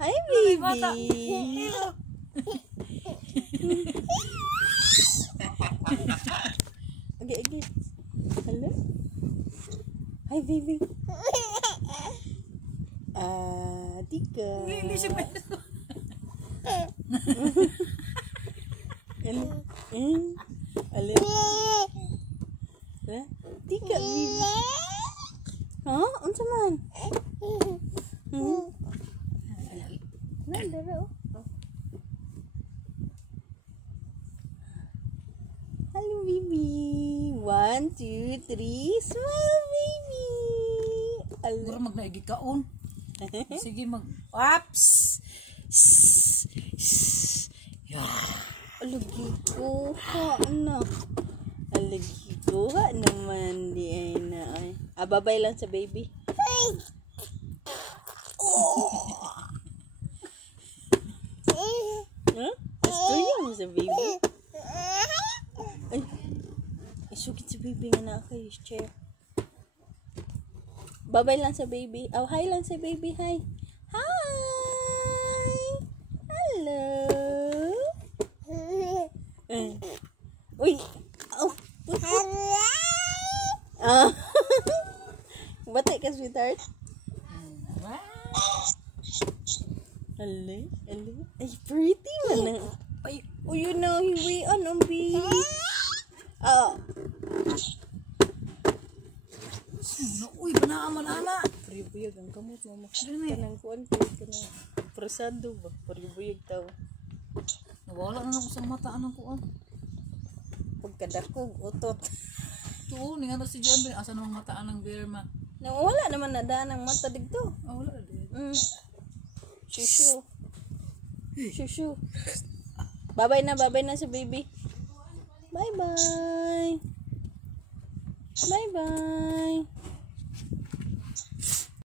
Hi, baby. Okay. Hello. Hi, baby. Tika. Hindi siya pwede. Hello. Tika, baby. Unsa man? Nandara. Hello, baby. 1, 2, 3. Smile, baby. Siguro magnaigi kaon. Sige Ups! Alagi ko na. Alagi ko naman di ay na. Babay lang sa baby. Gusto niyo sa baby? Ay, isugit sa baby nga na kayo chair. Babay lang sa baby. Hi lang sa baby. Hi. Hi. Hello. Uy. Batik ka, sweetheart. Hello. Ay, pretty man. Ay, you know, hiwi on baby. Uy, panaaman ana. Paribuyag ang kamot mo. Kanang kuan ko kanang presado ba? Paribuyag taw. Nawala na ako sa mataan ng kuan. Pagkadakog utot. Tuo ni ano si John Ben asa nang mataan ng Berma. Wala naman nadaan ang mata dito. Wala din. Shushu. Babay na sa baby. Bye.